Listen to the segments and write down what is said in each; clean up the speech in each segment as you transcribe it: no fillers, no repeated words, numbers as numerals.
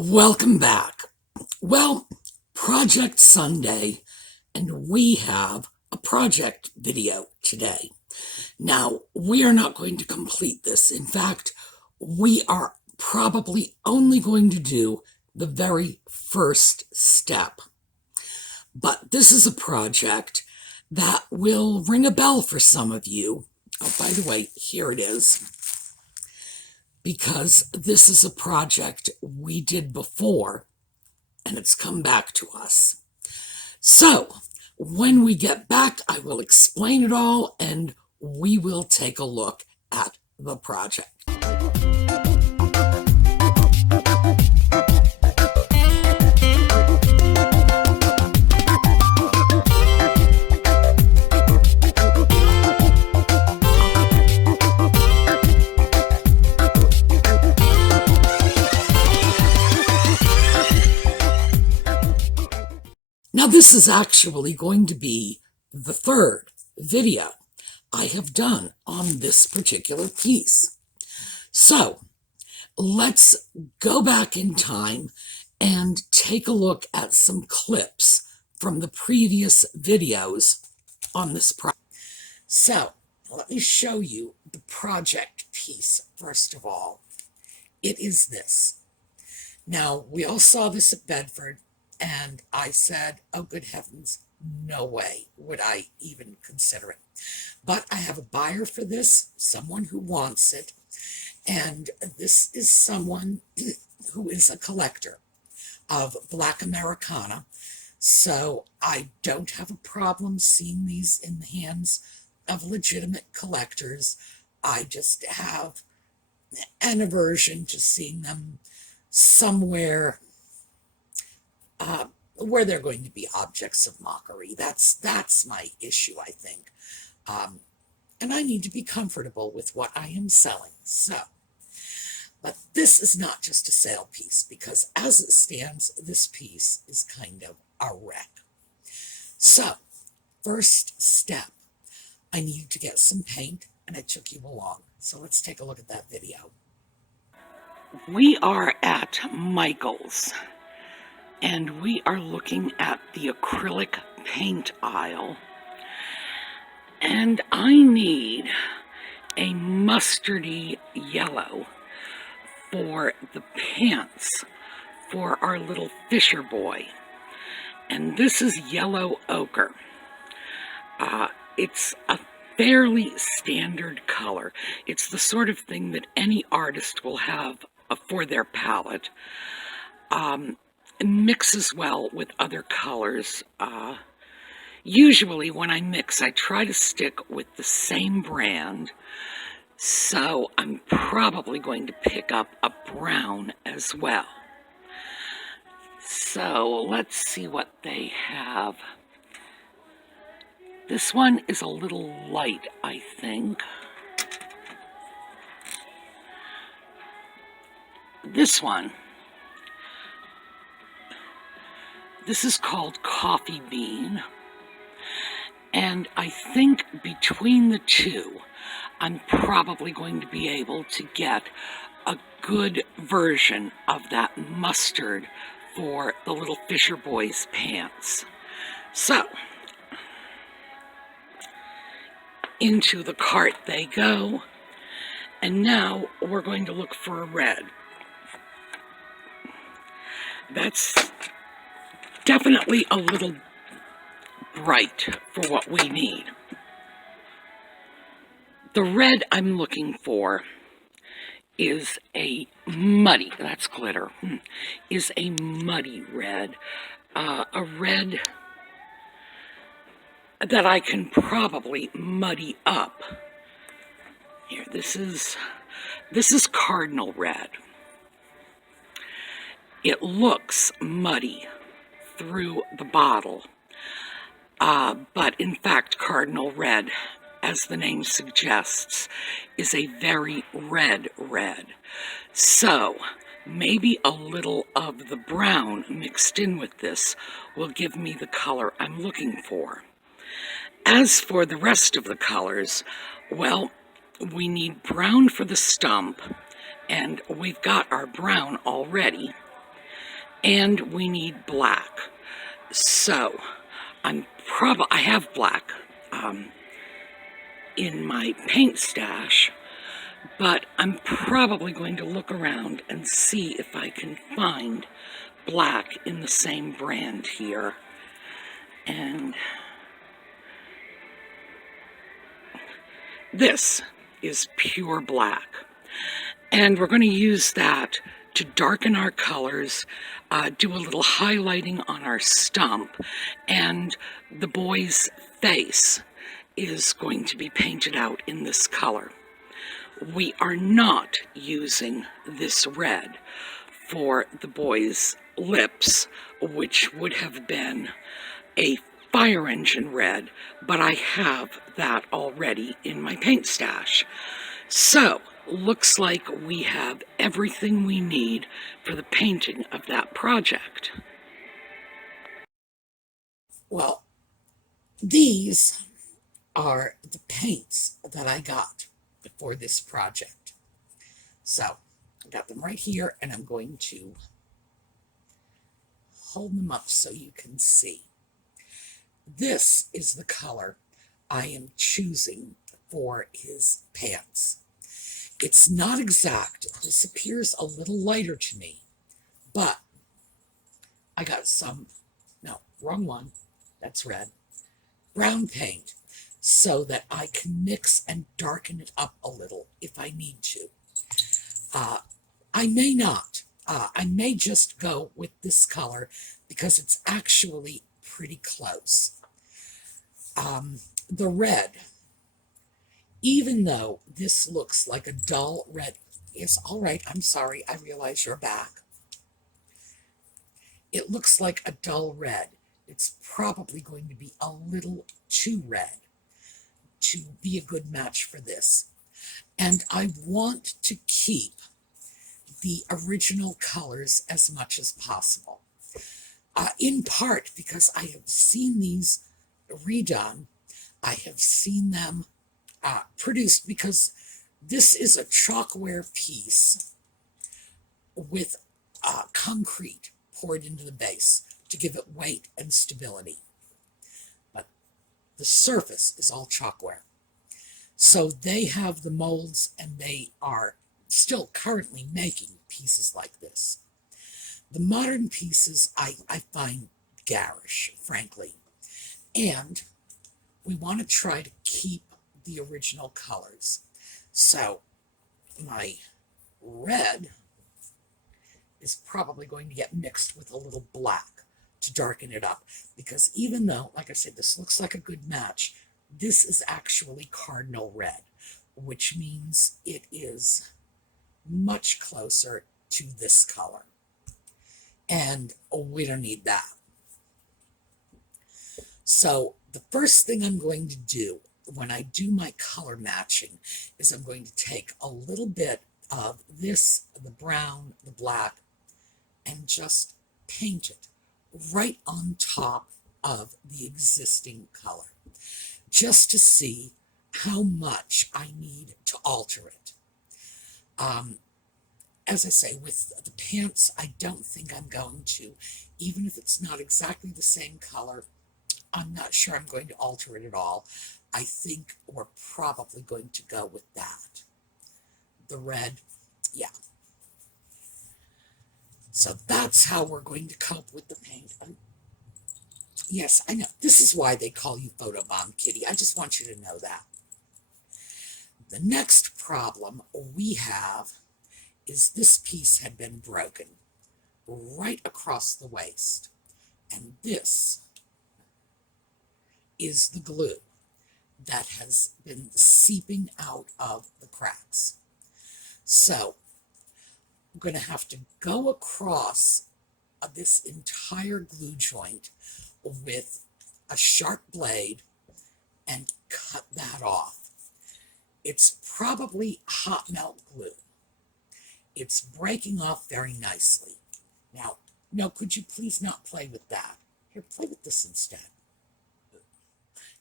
Welcome back. Well, Project Sunday, and we have a project video today. Now, we are not going to complete this. In fact, we are probably only going to do the very first step. But this is a project that will ring a bell for some of you. Oh, by the way, here it is. Because this is a project we did before, and it's come back to us. So, when we get back, I will explain it all, and we will take a look at the project. Now, this is actually going to be the third video I have done on this particular piece. So, let's go back in time and take a look at some clips from the previous videos on this project. So, let me show you the project piece first of all. It is this. Now, we all saw this at Bedford. And I said, oh, good heavens, no way would I even consider it. But I have a buyer for this, someone who wants it. And this is someone who is a collector of Black Americana. So I don't have a problem seeing these in the hands of legitimate collectors. I just have an aversion to seeing them somewhere where they're going to be objects of mockery. That's my issue, I think. And I need to be comfortable with what I am selling. So, but this is not just a sale piece, because as it stands, this piece is kind of a wreck. So, first step, I needed to get some paint, and I took you along. So let's take a look at that video. We are at Michael's. And we are looking at the acrylic paint aisle. And I need a mustardy yellow for the pants for our little Fisher boy. And this is yellow ochre. It's a fairly standard color. It's the sort of thing that any artist will have for their palette. It mixes well with other colors. Usually when I mix, I try to stick with the same brand. So I'm probably going to pick up a brown as well. So let's see what they have. This one is a little light, I think. This one. This is called Coffee Bean, and I think between the two, I'm probably going to be able to get a good version of that mustard for the little Fisher boy's pants. So, into the cart they go, and now we're going to look for a red. That's definitely a little bright for what we need. The red I'm looking for is a muddy, that's glitter, is a muddy red. A red that I can probably muddy up. Here, this is cardinal red. It looks muddy through the bottle, but in fact cardinal red, as the name suggests, is a very red red. So maybe a little of the brown mixed in with this will give me the color I'm looking for. As for the rest of the colors, well, we need brown for the stump, and we've got our brown already. and we need black. So I have black in my paint stash, but I'm probably going to look around and see if I can find black in the same brand here. And this is pure black. And we're going to use that to darken our colors, do a little highlighting on our stump, and the boy's face is going to be painted out in this color. We are not using this red for the boy's lips, which would have been a fire engine red, but I have that already in my paint stash. So, looks like we have everything we need for the painting of that project. Well, these are the paints that I got for this project. So, I got them right here, and I'm going to hold them up so you can see. This is the color I am choosing for his pants. It's not exact. This appears a little lighter to me, but I got no, wrong one. That's red. Brown paint so that I can mix and darken it up a little if I need to. I may not. I may just go with this color because it's actually pretty close. The red, even though this looks like a dull red, yes, all right, I'm sorry, I realize you're back. It looks like a dull red. It's probably going to be a little too red to be a good match for this. And I want to keep the original colors as much as possible. In part because I have seen these redone. I have seen them produced because this is a chalkware piece with concrete poured into the base to give it weight and stability. But the surface is all chalkware. So they have the molds, and they are still currently making pieces like this. The modern pieces I find garish, frankly. And we want to try to keep the original colors. So my red is probably going to get mixed with a little black to darken it up. Because even though, like I said, this looks like a good match, this is actually cardinal red, which means it is much closer to this color. And we don't need that. So the first thing I'm going to do when I do my color matching is I'm going to take a little bit of this, the brown, the black, and just paint it right on top of the existing color, just to see how much I need to alter it. As I say, with the pants, I don't think I'm going to, even if it's not exactly the same color, I'm not sure I'm going to alter it at all. I think we're probably going to go with that. The red, yeah. So that's how we're going to cope with the paint. Yes, I know. This is why they call you Photobomb Kitty. I just want you to know that. The next problem we have is this piece had been broken right across the waist. And this is the glue that has been seeping out of the cracks. So I'm going to have to go across this entire glue joint with a sharp blade and cut that off. It's probably hot melt glue. It's breaking off very nicely. Now, no, could you please not play with that? Here, play with this instead.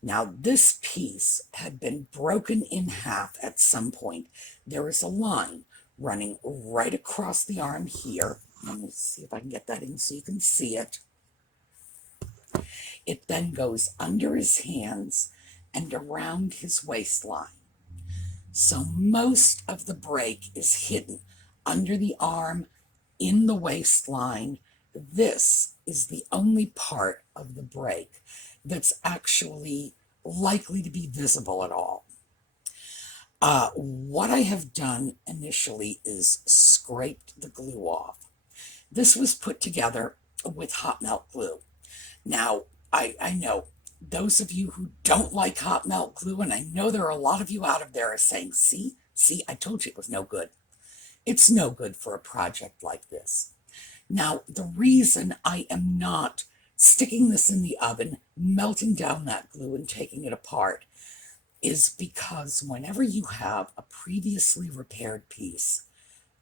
Now, this piece had been broken in half at some point. There is a line running right across the arm here, Let me see if I can get that in so you can see it. It then goes under his hands and around his waistline. So most of the break is hidden under the arm, in the waistline. This is the only part of the break that's actually likely to be visible at all. What I have done initially is scraped the glue off. This was put together with hot melt glue. Now, I know those of you who don't like hot melt glue, and I know there are a lot of you out of there are saying, see, I told you it was no good. It's no good for a project like this. Now, the reason I am not sticking this in the oven, melting down that glue and taking it apart, is because whenever you have a previously repaired piece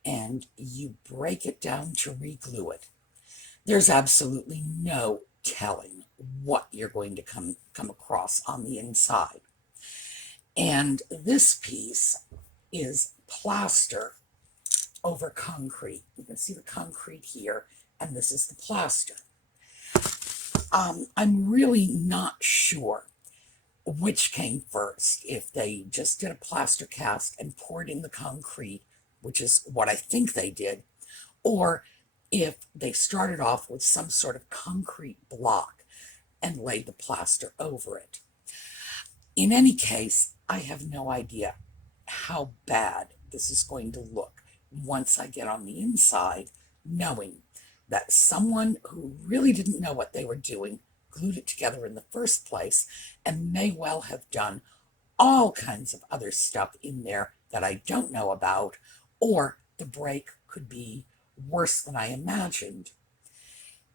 and you break it down to re-glue it, there's absolutely no telling what you're going to come across on the inside. And this piece is plaster over concrete. You can see the concrete here, and this is the plaster. I'm really not sure which came first, if they just did a plaster cast and poured in the concrete, which is what I think they did, or if they started off with some sort of concrete block and laid the plaster over it. In any case, I have no idea how bad this is going to look once I get on the inside, knowing that someone who really didn't know what they were doing glued it together in the first place and may well have done all kinds of other stuff in there that I don't know about, or the break could be worse than I imagined.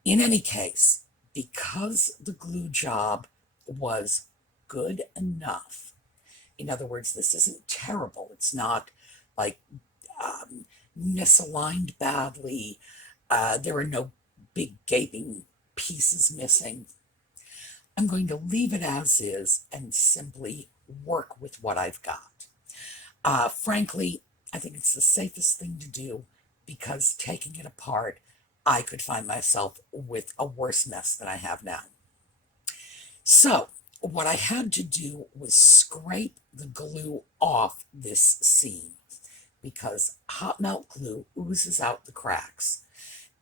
In any case, because the glue job was good enough, in other words, this isn't terrible, it's not like misaligned badly, there are no big gaping pieces missing, I'm going to leave it as is and simply work with what I've got. Frankly, I think it's the safest thing to do, because taking it apart, I could find myself with a worse mess than I have now. So what I had to do was scrape the glue off this seam, because hot melt glue oozes out the cracks.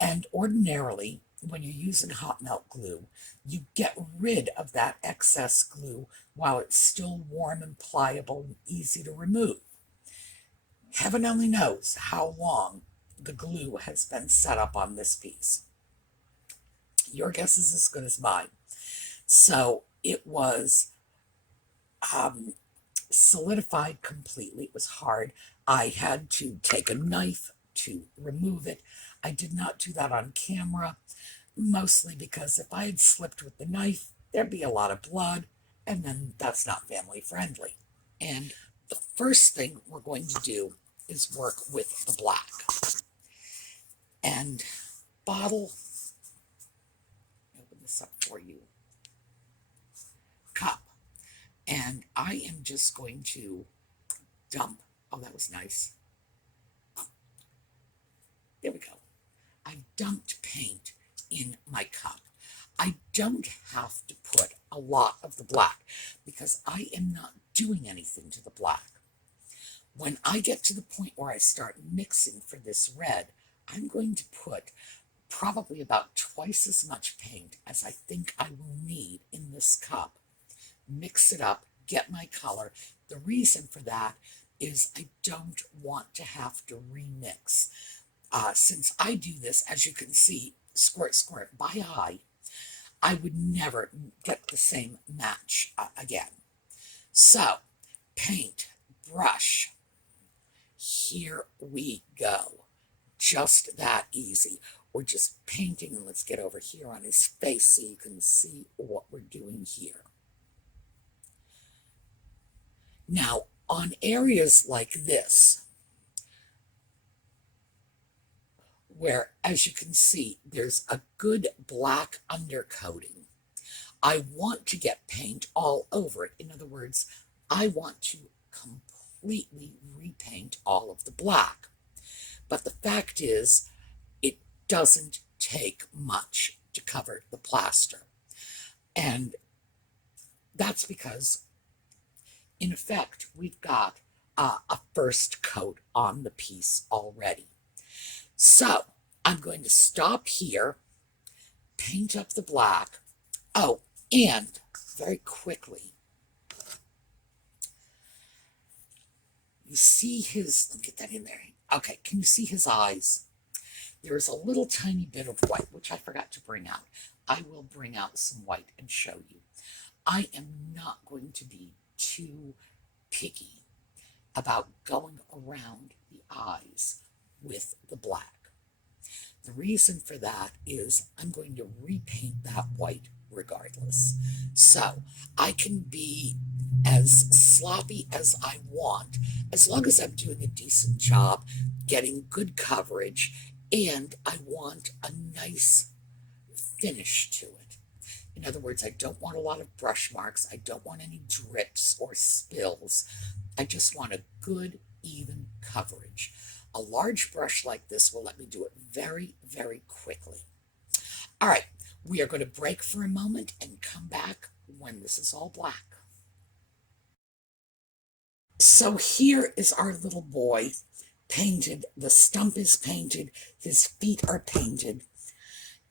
And ordinarily, when you're using hot melt glue, you get rid of that excess glue while it's still warm and pliable and easy to remove. Heaven only knows how long the glue has been set up on this piece. Your guess is as good as mine. So it was solidified completely. It was hard. I had to take a knife to remove it. I did not do that on camera, mostly because if I had slipped with the knife, there'd be a lot of blood, and then that's not family friendly. And the first thing we're going to do is work with the black. And bottle, open this up for you, cup. And I am just going to dump, oh, that was nice. There we go. I dumped paint in my cup. I don't have to put a lot of the black because I am not doing anything to the black. When I get to the point where I start mixing for this red, I'm going to put probably about twice as much paint as I think I will need in this cup. Mix it up, get my color. The reason for that is I don't want to have to remix. Since I do this, as you can see, squirt, squirt, by eye, I would never get the same match again. So, paint, brush, here we go. Just that easy. We're just painting, and let's get over here on his face so you can see what we're doing here. Now, on areas like this, where, as you can see, there's a good black undercoating, I want to get paint all over it. In other words, I want to completely repaint all of the black. But the fact is, doesn't take much to cover the plaster. And that's because, in effect, we've got a first coat on the piece already. So I'm going to stop here, paint up the black. Oh, and very quickly, you see his, let me get that in there. Okay, can you see his eyes? There's a little tiny bit of white, which I forgot to bring out. I will bring out some white and show you. I am not going to be too picky about going around the eyes with the black. The reason for that is I'm going to repaint that white regardless. So I can be as sloppy as I want, as long as I'm doing a decent job, getting good coverage, and I want a nice finish to it. In other words, I don't want a lot of brush marks. I don't want any drips or spills. I just want a good, even coverage. A large brush like this will let me do it very, very quickly. All right, we are going to break for a moment and come back when this is all black. So here is our little boy painted. The stump is painted. His feet are painted.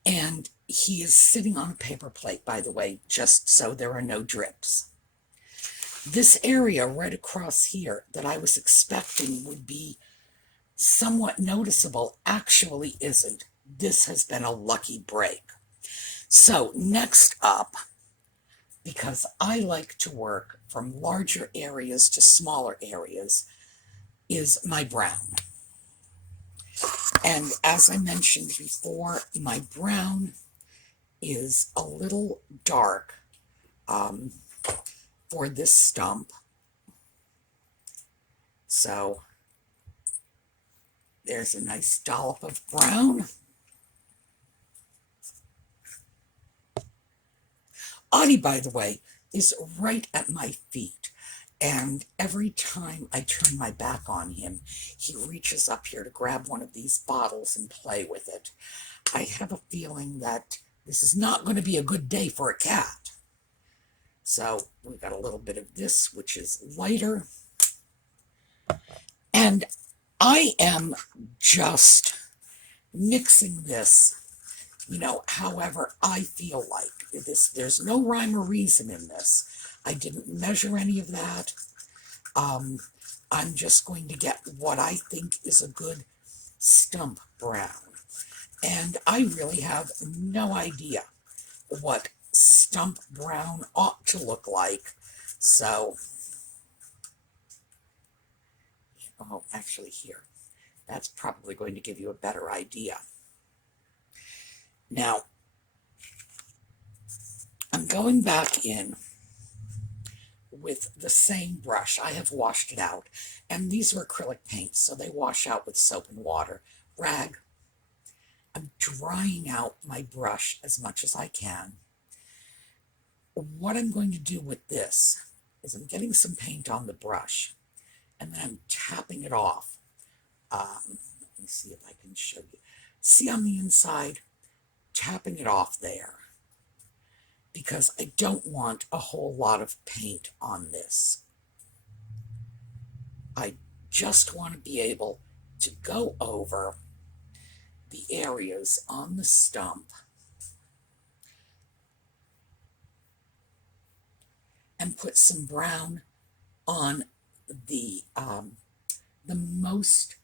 And he is sitting on a paper plate, by the way, just so there are no drips. This area right across here that I was expecting would be somewhat noticeable actually isn't. This has been a lucky break. So next up, because I like to work from larger areas to smaller areas, is my brown. And as I mentioned before, my brown is a little dark for this stump. So there's a nice dollop of brown. Audie, by the way, is right at my feet. And every time I turn my back on him, he reaches up here to grab one of these bottles and play with it. I have a feeling that this is not going to be a good day for a cat. So we've got a little bit of this, which is lighter. And I am just mixing this, however I feel like. There's no rhyme or reason in this. I didn't measure any of that. I'm just going to get what I think is a good stump brown. And I really have no idea what stump brown ought to look like. So, oh, actually here, that's probably going to give you a better idea. Now, I'm going back in with the same brush. I have washed it out, and these are acrylic paints, so they wash out with soap and water. Rag. I'm drying out my brush as much as I can. What I'm going to do with this is I'm getting some paint on the brush, and then I'm tapping it off. Let me see if I can show you. See on the inside? Tapping it off there, because I don't want a whole lot of paint on this. I just want to be able to go over the areas on the stump and put some brown on the most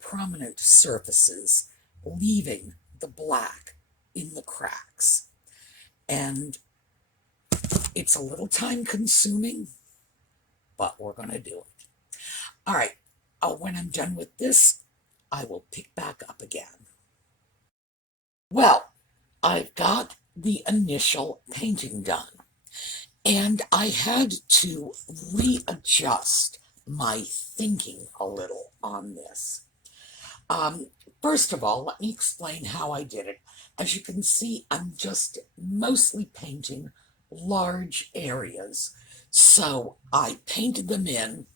prominent surfaces, leaving the black in the cracks. And it's a little time consuming, but we're going to do it. All right, when I'm done with this, I will pick back up again. Well, I've got the initial painting done, and I had to readjust my thinking a little on this. First of all, let me explain how I did it. As you can see, I'm just mostly painting large areas. So I painted them in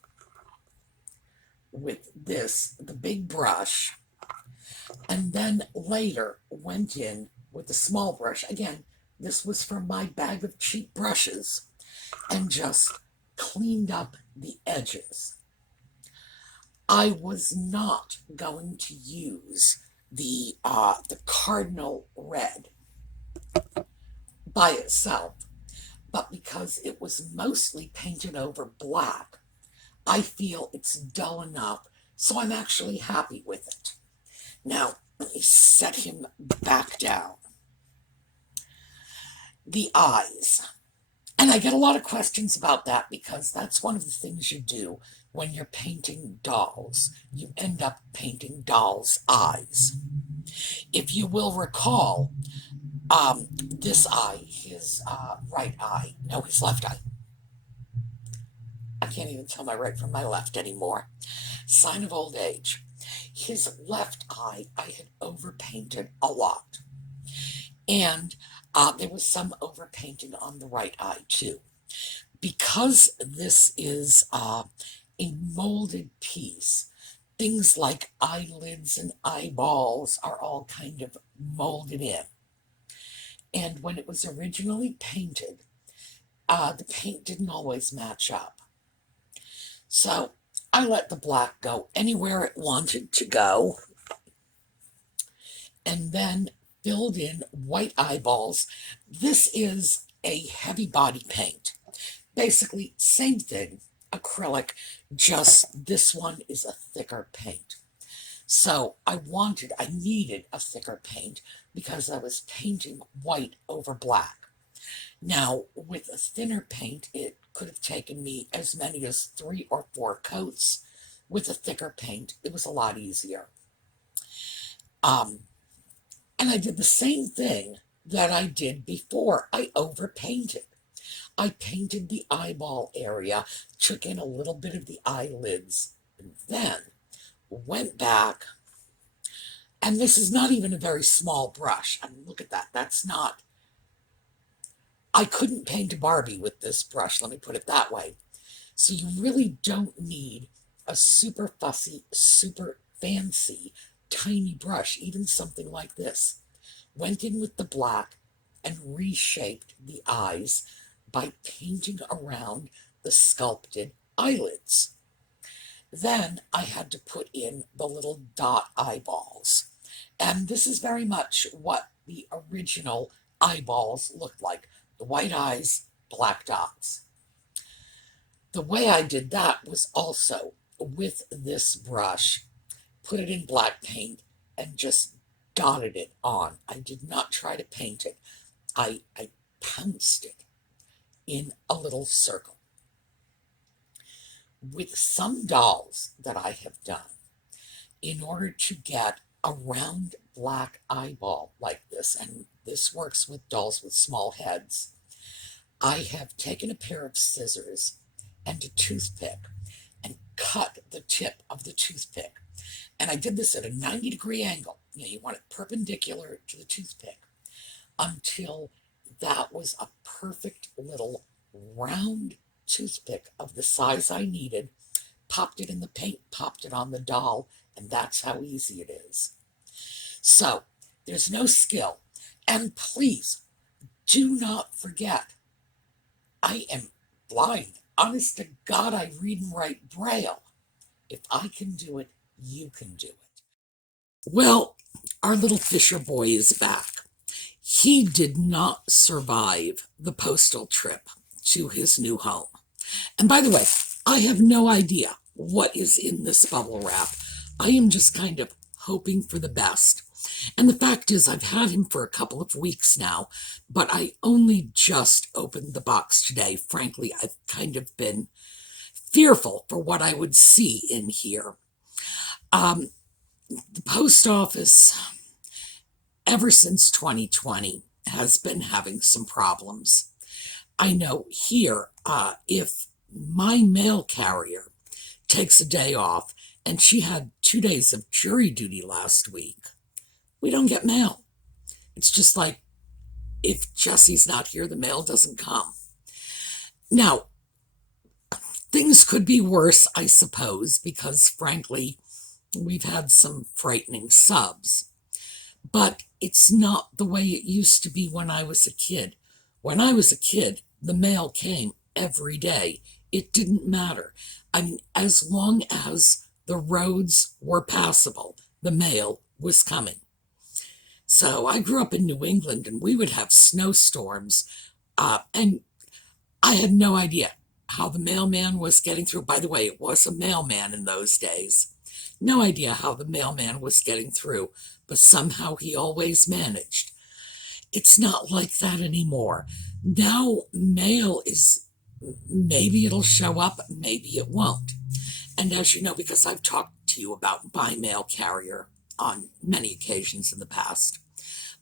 with this, the big brush. and then later went in with the small brush. Again, this was from my bag of cheap brushes, and just cleaned up the edges. I was not going to use the cardinal red by itself, but because it was mostly painted over black, I feel it's dull enough, so I'm actually happy with it. Now, let me set him back down. The eyes. And I get a lot of questions about that because that's one of the things you do when you're painting dolls. You end up painting dolls' eyes. If you will recall, this eye, his right eye, no, his left eye. I can't even tell my right from my left anymore. Sign of old age. His left eye, I had overpainted a lot. And there was some overpainting on the right eye too. Because this is a molded piece, things like eyelids and eyeballs are all kind of molded in. And when it was originally painted, the paint didn't always match up. So I let the black go anywhere it wanted to go, and then filled in white eyeballs. This is a heavy body paint. Basically, same thing, acrylic, just this one is a thicker paint. So I needed a thicker paint because I was painting white over black. Now, with a thinner paint, it could have taken me as many as 3 or 4 coats. With a thicker paint, it was a lot easier. And I did the same thing that I did before. I overpainted. I painted the eyeball area, took in a little bit of the eyelids, and then went back. And this is not even a very small brush. I mean, look at that. That's not... I couldn't paint a Barbie with this brush, let me put it that way. So you really don't need a super fussy, super fancy, tiny brush, even something like this. Went in with the black and reshaped the eyes by painting around the sculpted eyelids. Then I had to put in the little dot eyeballs. And this is very much what the original eyeballs looked like. The white eyes, black dots. The way I did that was also with this brush, put it in black paint and just dotted it on. I did not try to paint it. I pounced it in a little circle. With some dolls that I have done, in order to get a round black eyeball like this, and this works with dolls with small heads, I have taken a pair of scissors and a toothpick and cut the tip of the toothpick. And I did this at a 90-degree angle. You want it perpendicular to the toothpick until that was a perfect little round toothpick of the size I needed, popped it in the paint, popped it on the doll, and that's how easy it is. So there's no skill. And please do not forget, I am blind. Honest to God, I read and write Braille. If I can do it, you can do it. Well, our little Fisher boy is back. He did not survive the postal trip to his new home. And by the way, I have no idea what is in this bubble wrap. I am just kind of hoping for the best. And the fact is, I've had him for a couple of weeks now, but I only just opened the box today. Frankly, I've kind of been fearful for what I would see in here. The post office, ever since 2020, has been having some problems. I know here, if my mail carrier takes a day off, and she had 2 days of jury duty last week, we don't get mail. It's just like, if Jesse's not here, the mail doesn't come. Now, things could be worse, I suppose, because frankly, we've had some frightening subs. But it's not the way it used to be when I was a kid. When I was a kid, the mail came every day. It didn't matter. I mean, as long as the roads were passable, the mail was coming. So I grew up in New England, and we would have snowstorms, and I had no idea how the mailman was getting through. By the way, it was a mailman in those days. No idea how the mailman was getting through, but somehow he always managed. It's not like that anymore. Now, mail is, maybe it'll show up, maybe it won't. And as you know, because I've talked to you about my mail carrier on many occasions in the past,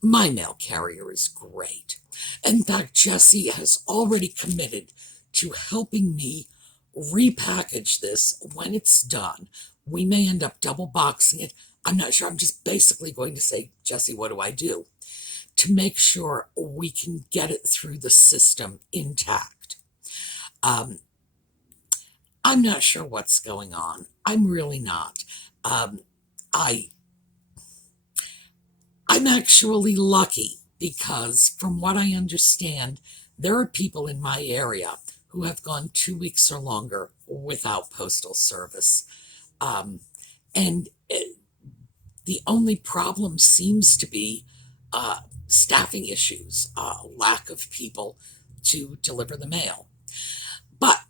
my mail carrier is great. In fact, Jessie has already committed to helping me repackage this when it's done. We may end up double boxing it. I'm not sure. I'm just basically going to say, Jessie, what do I do to make sure we can get it through the system intact? I'm not sure what's going on. I'm really not. I'm actually lucky because, from what I understand, there are people in my area who have gone 2 weeks or longer without postal service. And the only problem seems to be staffing issues, lack of people to deliver the mail. But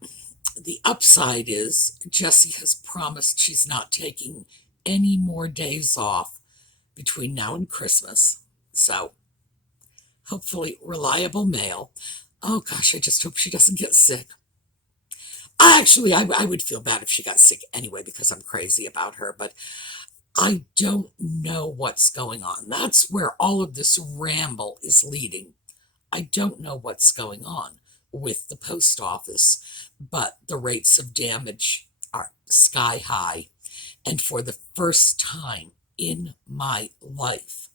the upside is Jessie has promised she's not taking any more days off between now and Christmas. So hopefully reliable mail. Oh gosh, I just hope she doesn't get sick. Actually, I would feel bad if she got sick anyway because I'm crazy about her, but I don't know what's going on. That's where all of this ramble is leading. I don't know what's going on with the post office, but the rates of damage are sky high. And for the first time in my life,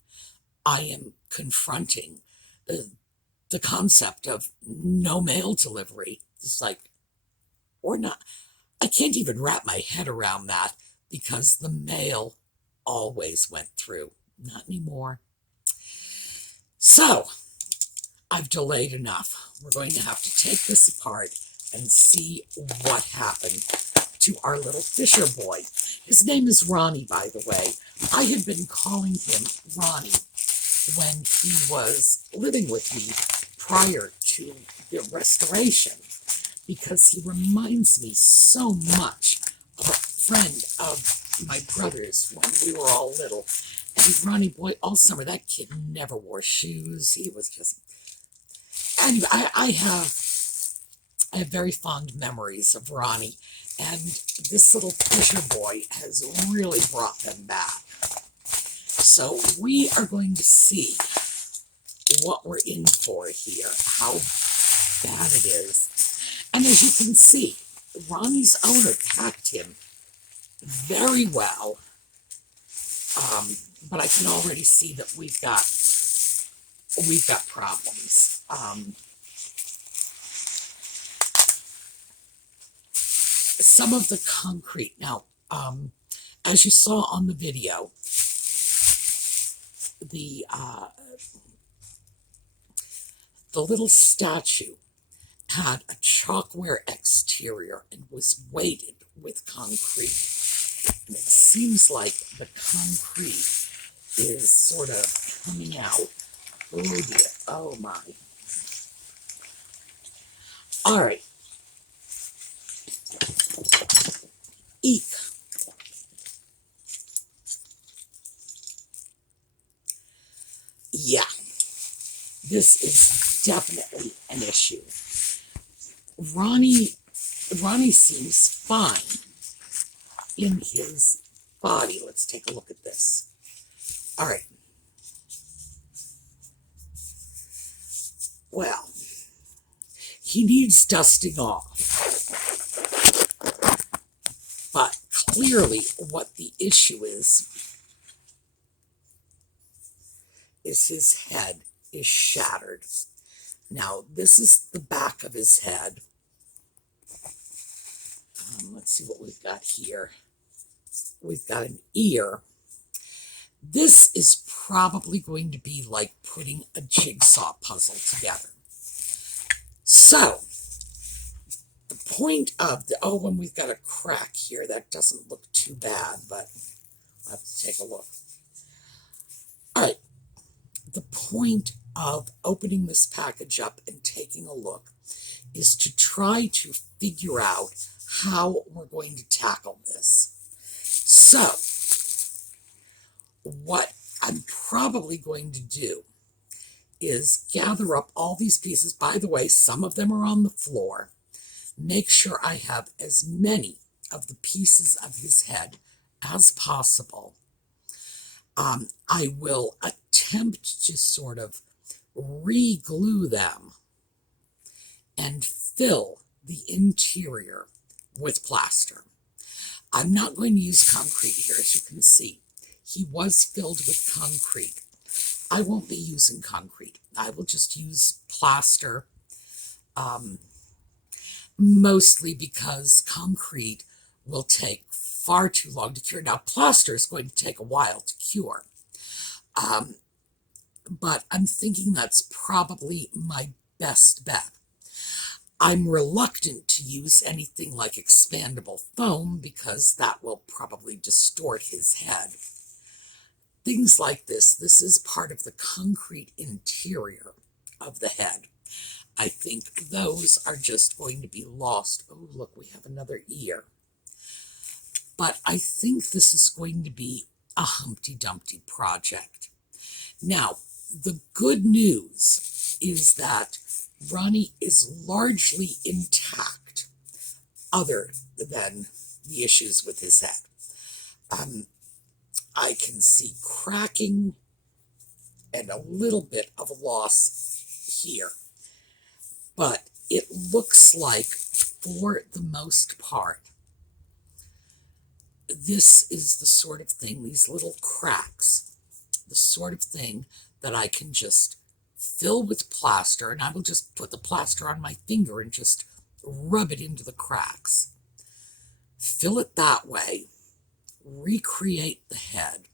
I am confronting the concept of no mail delivery. It's like, or not. I can't even wrap my head around that because the mail always went through. Not anymore. So, I've delayed enough. We're going to have to take this apart and see what happened to our little Fisher boy. His name is Ronnie, by the way. I had been calling him Ronnie when he was living with me prior to the restoration, because he reminds me so much of a friend of my brother's when we were all little. And Ronnie boy, all summer, that kid never wore shoes. He was just... Anyway, I have very fond memories of Ronnie, and this little Fisher boy has really brought them back. So we are going to see what we're in for here, how bad it is. And as you can see, Ronnie's owner packed him very well, but I can already see that we've got problems. Some of the concrete, now, as you saw on the video, the little statue had a chalkware exterior and was weighted with concrete. And it seems like the concrete is sort of coming out. Oh dear, oh my. All right. Eek. Yeah, this is definitely an issue. Ronnie seems fine in his body. Let's take a look at this. All right. Well, he needs dusting off. But clearly what the issue is his head is shattered. Now, this is the back of his head. Let's see what we've got here. we've got an ear. This is probably going to be like putting a jigsaw puzzle together. So, the point of the, oh, when we've got a crack here, that doesn't look too bad, but I'll have to take a look. All right, the point of opening this package up and taking a look is to try to figure out how we're going to tackle this. So, what I'm probably going to do is gather up all these pieces. By the way, some of them are on the floor. Make sure I have as many of the pieces of his head as possible. I will attempt to sort of re-glue them and fill the interior with plaster. I'm not going to use concrete here, as you can see. He was filled with concrete. I won't be using concrete. I will just use plaster, mostly because concrete will take far too long to cure. Now, plaster is going to take a while to cure. But I'm thinking that's probably my best bet. I'm reluctant to use anything like expandable foam because that will probably distort his head. Things like this is part of the concrete interior of the head. I think those are just going to be lost. Oh, look, we have another ear. But I think this is going to be a Humpty Dumpty project. Now, the good news is that Ronnie is largely intact, other than the issues with his head. I can see cracking and a little bit of loss here. But it looks like, for the most part, this is the sort of thing, these little cracks, the sort of thing that I can just fill with plaster, and I will just put the plaster on my finger and just rub it into the cracks. Fill it that way, recreate the head,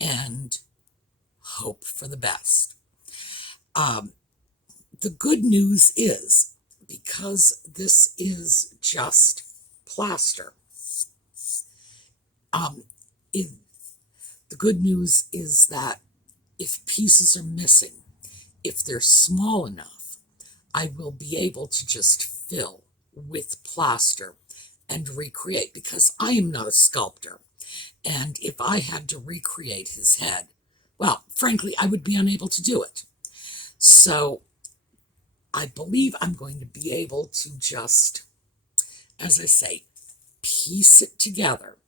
and hope for the best. The good news is, because this is just plaster, the good news is that if pieces are missing, if they're small enough, I will be able to just fill with plaster and recreate, because I am not a sculptor. And if I had to recreate his head, well, frankly, I would be unable to do it. So I believe I'm going to be able to just, as I say, piece it together,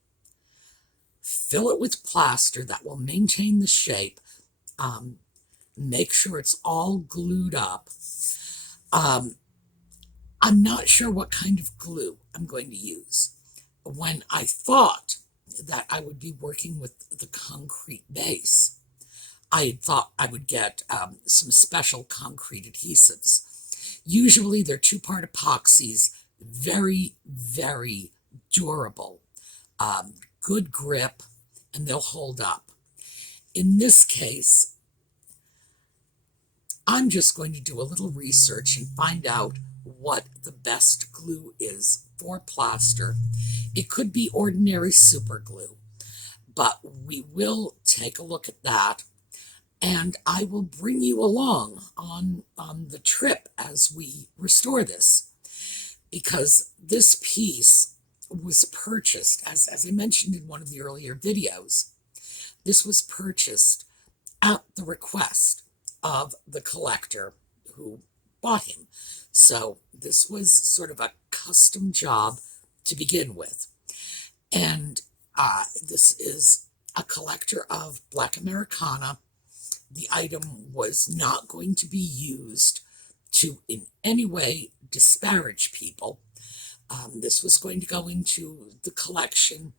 fill it with plaster that will maintain the shape, make sure it's all glued up. I'm not sure what kind of glue I'm going to use. When I thought that I would be working with the concrete base, I had thought I would get some special concrete adhesives. Usually they're two-part epoxies, very, very durable, good grip, and they'll hold up. In this case, I'm just going to do a little research and find out what the best glue is for plaster. It could be ordinary super glue, but we will take a look at that, and I will bring you along on the trip as we restore this, because this piece was purchased, as I mentioned in one of the earlier videos, this was purchased at the request of the collector who bought him. So this was sort of a custom job to begin with. And this is a collector of Black Americana. The item was not going to be used to in any way disparage people. This was going to go into the collection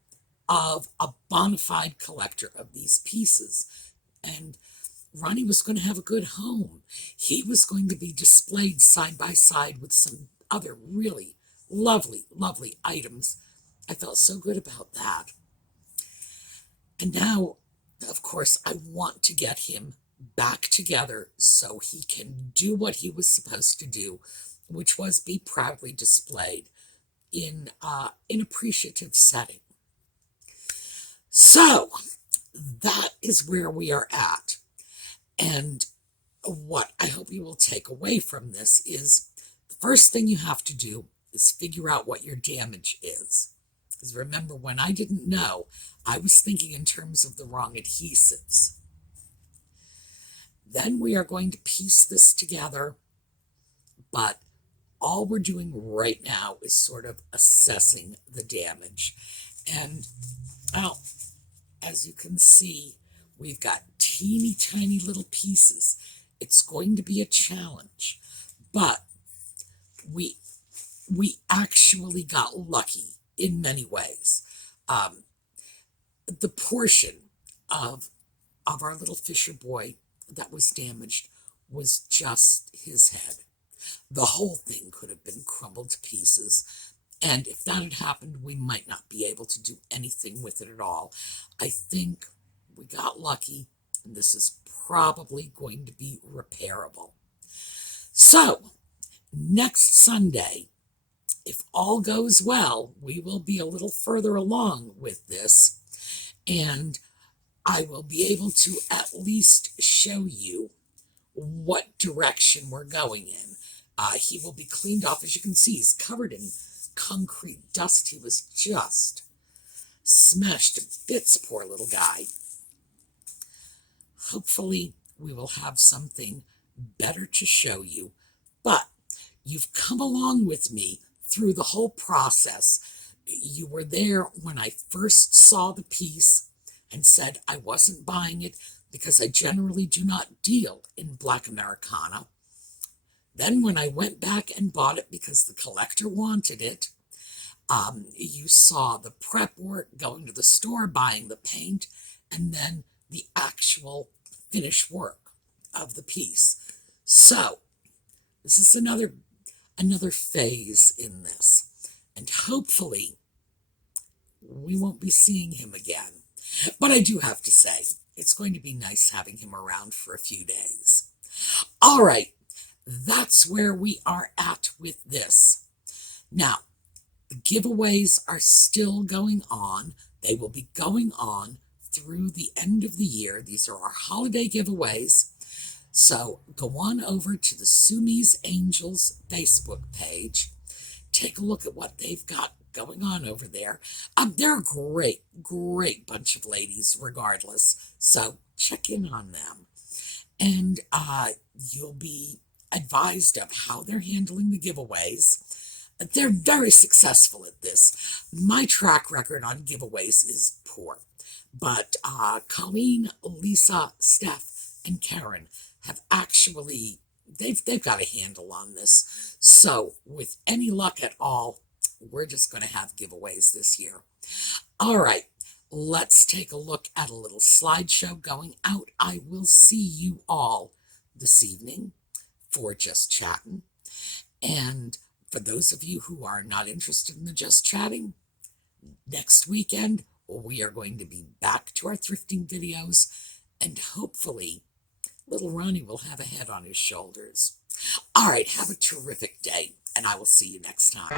of a bona fide collector of these pieces. And Ronnie was going to have a good home. He was going to be displayed side by side with some other really lovely, lovely items. I felt so good about that. And now, of course, I want to get him back together so he can do what he was supposed to do, which was be proudly displayed in an appreciative setting. So that is where we are at. And what I hope you will take away from this is the first thing you have to do is figure out what your damage is. Because remember, when I didn't know, I was thinking in terms of the wrong adhesives. Then we are going to piece this together, but all we're doing right now is sort of assessing the damage. And, well, as you can see, we've got teeny tiny little pieces. It's going to be a challenge, but we actually got lucky in many ways. The portion of our little Fisher boy that was damaged was just his head. The whole thing could have been crumbled to pieces, and if that had happened, we might not be able to do anything with it at all. I think we got lucky, and this is probably going to be repairable. So, next Sunday, if all goes well, we will be a little further along with this, and I will be able to at least show you what direction we're going in. He will be cleaned off. As you can see, he's covered in concrete dust. He was just smashed to bits, poor little guy. Hopefully, we will have something better to show you. But you've come along with me through the whole process. You were there when I first saw the piece and said I wasn't buying it because I generally do not deal in Black Americana. Then when I went back and bought it because the collector wanted it, you saw the prep work, going to the store, buying the paint, and then the actual finished work of the piece. So this is another phase in this, and hopefully we won't be seeing him again. But I do have to say, it's going to be nice having him around for a few days. All right, that's where we are at with this. Now, the giveaways are still going on. They will be going on through the end of the year. These are our holiday giveaways. So go on over to the SueMe's Angels Facebook page. Take a look at what they've got going on over there. They're a great bunch of ladies regardless. So check in on them. And you'll be advised of how they're handling the giveaways. They're very successful at this. My track record on giveaways is poor. But Colleen, Lisa, Steph, and Karen have actually, they've got a handle on this. So with any luck at all, we're just going to have giveaways this year. All right, let's take a look at a little slideshow going out. I will see you all this evening for Just Chatting. And for those of you who are not interested in the Just Chatting, next weekend, we are going to be back to our thrifting videos, and hopefully little Ronnie will have a head on his shoulders. All right, have a terrific day, and I will see you next time.